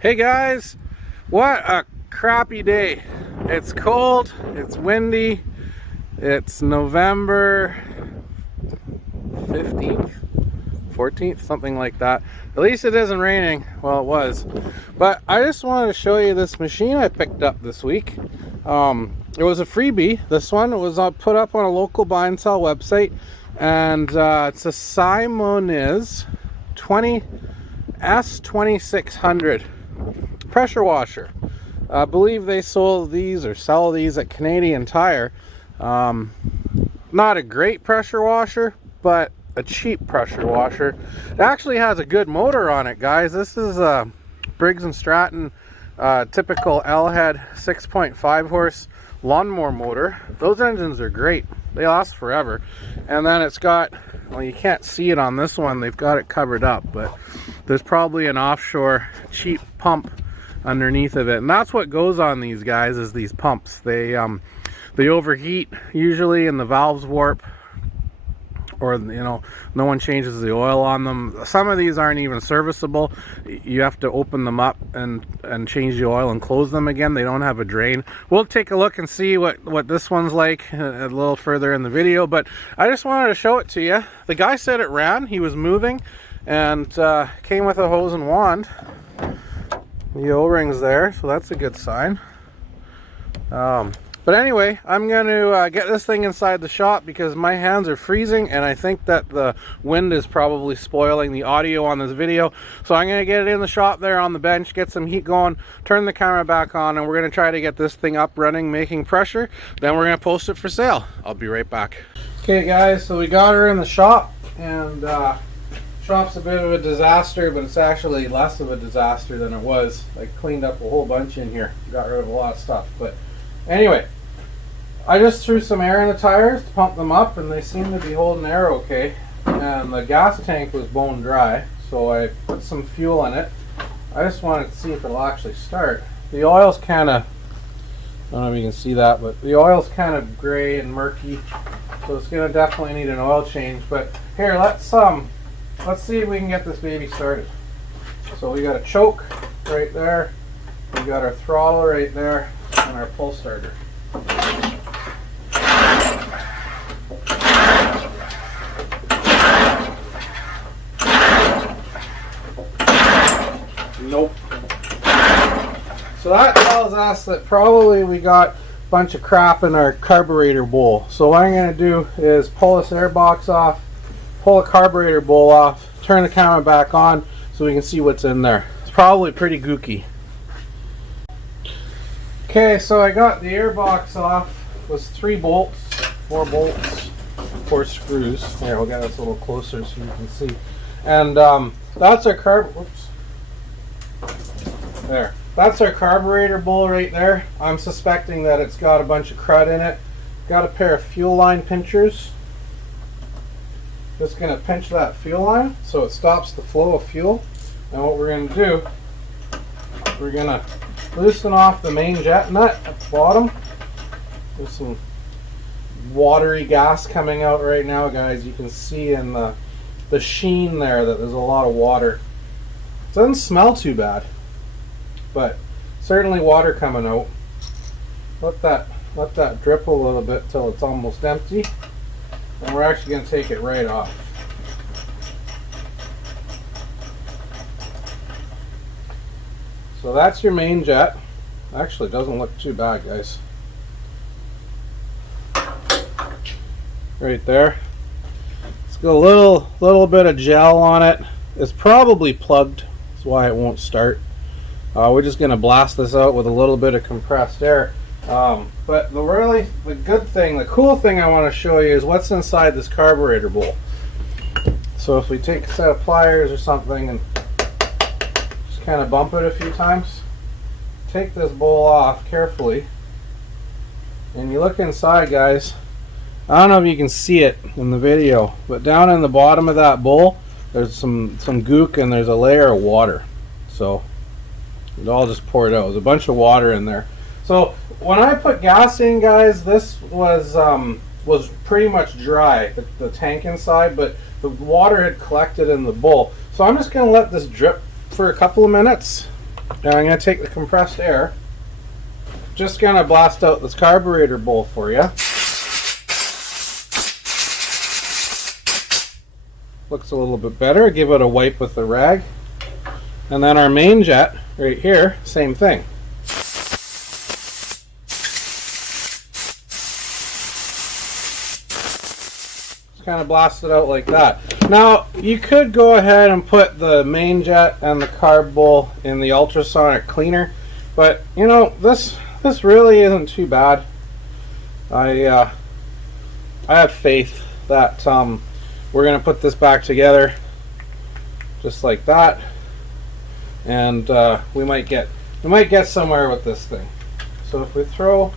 Hey guys, what a crappy day. It's cold, it's windy, it's November 15th, 14th, something like that. At least it isn't raining. Well, it was. But I just wanted to show you this machine I picked up this week. It was a freebie. This one was put up on a local buy and sell website. And it's a Simoniz S2600 pressure washer. I believe they sold these or sell these at Canadian Tire. Not a great pressure washer, but a cheap pressure washer. It actually has a good motor on it, guys. This is a Briggs Stratton typical L-head 6.5 horse lawnmower motor. Those engines are great. They last forever. And then it's got, well, you can't see it on this one, they've got it covered up, but there's probably an offshore cheap pump underneath of it, and that's what goes on these guys, is these pumps. They overheat usually, and the valves warp, or no one changes the oil on them. Some of these aren't even serviceable. You have to open them up and change the oil and close them again. They don't have a drain. We'll take a look and see what this one's like a little further in the video, but I just wanted to show it to you. The guy said it ran. He was moving and came with a hose and wand. The O-ring's there, so that's a good sign. But anyway, I'm going to get this thing inside the shop because my hands are freezing, and I think that the wind is probably spoiling the audio on this video. So I'm going to get it in the shop there on the bench, get some heat going, turn the camera back on, and we're going to try to get this thing up running, making pressure. Then we're going to post it for sale. I'll be right back. Okay guys, so we got her in the shop, and shop's a bit of a disaster, but it's actually less of a disaster than it was. I cleaned up a whole bunch in here, got rid of a lot of stuff. But anyway, I just threw some air in the tires to pump them up, and they seem to be holding air okay. And the gas tank was bone dry, so I put some fuel in it. I just wanted to see if it'll actually start. The oil's kind of, I don't know if you can see that, but the oil's kind of gray and murky, so it's going to definitely need an oil change. But here, let's see if we can get this baby started. So we got a choke right there, we got our throttle right there, and our pull starter. Nope. So that tells us that probably we got a bunch of crap in our carburetor bowl. So what I'm going to do is pull this air box off, pull the carburetor bowl off, turn the camera back on so we can see what's in there. It's probably pretty gooky. Okay, so I got the air box off. It was 4 bolts, 4 screws. Here, we'll get this a little closer so you can see. And that's our there. That's our carburetor bowl right there. I'm suspecting that it's got a bunch of crud in it. Got a pair of fuel line pinchers. Just going to pinch that fuel line so it stops the flow of fuel. And what we're going to do, we're going to loosen off the main jet nut at the bottom. There's some watery gas coming out right now, guys. You can see in the sheen there that there's a lot of water. It doesn't smell too bad, but certainly water coming out. Let that drip a little bit till it's almost empty. And we're actually going to take it right off. So that's your main jet. Actually, it doesn't look too bad, guys. Right there. It's got a little bit of gel on it. It's probably plugged. That's why it won't start. We're just going to blast this out with a little bit of compressed air. But the cool thing I want to show you is what's inside this carburetor bowl. So if we take a set of pliers or something and just kind of bump it a few times, take this bowl off carefully, and you look inside, guys. I don't know if you can see it in the video, but down in the bottom of that bowl there's some gook, and there's a layer of water. So it all just poured out. There's a bunch of water in there. So when I put gas in, guys, this was pretty much dry, the tank inside, but the water had collected in the bowl. So I'm just going to let this drip for a couple of minutes, Now I'm going to take the compressed air, just going to blast out this carburetor bowl for you. Looks a little bit better. Give it a wipe with the rag. And then our main jet right here, same thing. Just kind of blast it out like that. Now you could go ahead and put the main jet and the carb bowl in the ultrasonic cleaner, but you know, this really isn't too bad. I have faith that we're going to put this back together just like that, and we might get somewhere with this thing. So if we throw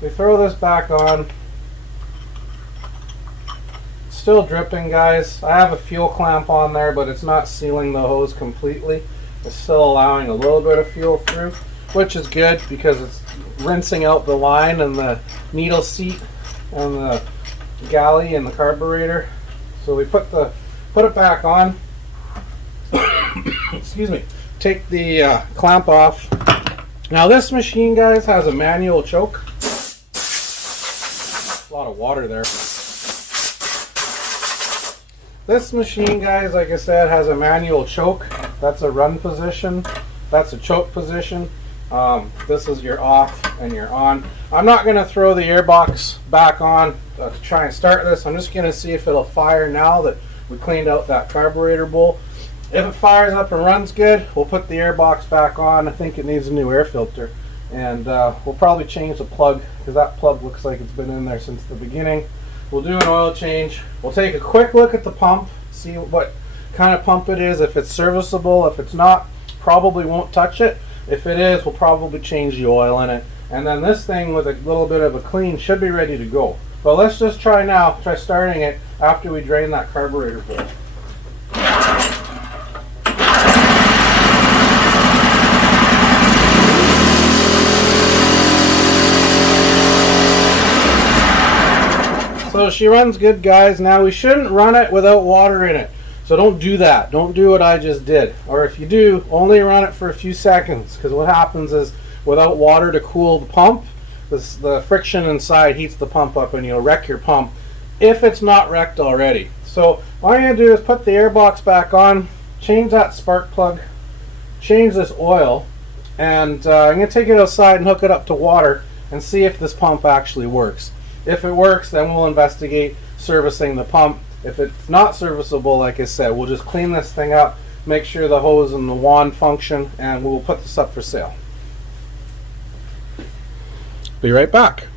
this back on, it's still dripping, guys. I have a fuel clamp on there, but it's not sealing the hose completely. It's still allowing a little bit of fuel through, which is good because it's rinsing out the line and the needle seat and the galley and the carburetor. So we put it back on. Excuse me. Take the clamp off. Now this machine, guys, has a manual choke. A lot of water there. This machine, guys, like I said, has a manual choke. That's a run position. That's a choke position. This is your off and your on. I'm not going to throw the airbox back on to try and start this. I'm just going to see if it'll fire now that we cleaned out that carburetor bowl. If it fires up and runs good, we'll put the airbox back on. I think it needs a new air filter. And we'll probably change the plug, because that plug looks like it's been in there since the beginning. We'll do an oil change. We'll take a quick look at the pump, see what kind of pump it is, if it's serviceable. If it's not, probably won't touch it. If it is, we'll probably change the oil in it. And then this thing with a little bit of a clean should be ready to go. But let's just try now, try starting it after we drain that carburetor bowl. So she runs good, guys. Now we shouldn't run it without water in it. So don't do that. Don't do what I just did. Or if you do, only run it for a few seconds, because what happens is without water to cool the pump, the friction inside heats the pump up and you'll wreck your pump if it's not wrecked already. So all you're going to do is put the airbox back on, change that spark plug, change this oil, and I'm going to take it outside and hook it up to water and see if this pump actually works. If it works, then we'll investigate servicing the pump. If it's not serviceable, like I said, we'll just clean this thing up, make sure the hose and the wand function, and we'll put this up for sale. Be right back.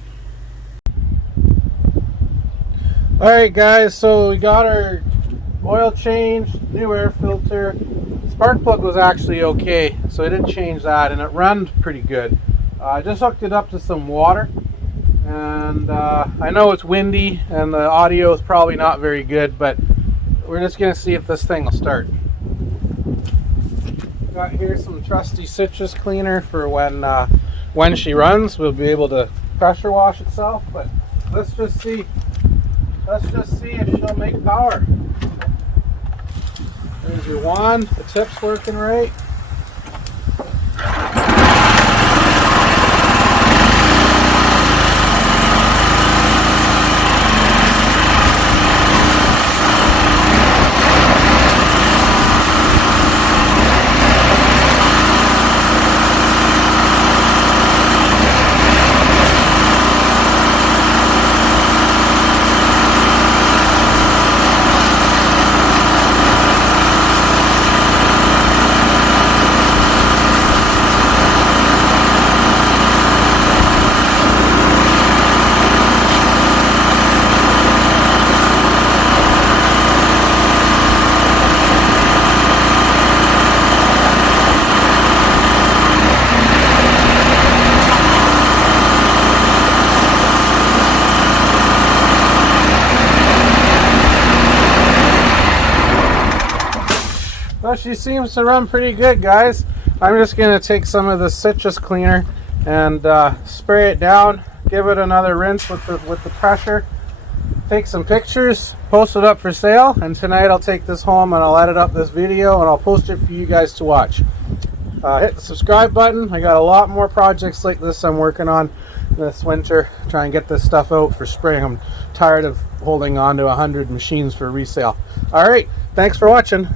Alright guys, so we got our oil change, new air filter. Spark plug was actually okay, so I didn't change that, and it ran pretty good. I just hooked it up to some water, and I know it's windy and the audio is probably not very good, but we're just going to see if this thing will start. Got here some trusty citrus cleaner for when she runs. We'll be able to pressure wash itself, but let's just see if she'll make power. There's your wand, the tip's working right. Well, she seems to run pretty good, guys. I'm just going to take some of the citrus cleaner and spray it down, give it another rinse with the pressure, take some pictures, post it up for sale, and tonight I'll take this home and I'll edit up this video and I'll post it for you guys to watch. hit the subscribe button. I got a lot more projects like this I'm working on this winter. Try and get this stuff out for spring. I'm tired of holding on to 100 machines for resale. All right, thanks for watching.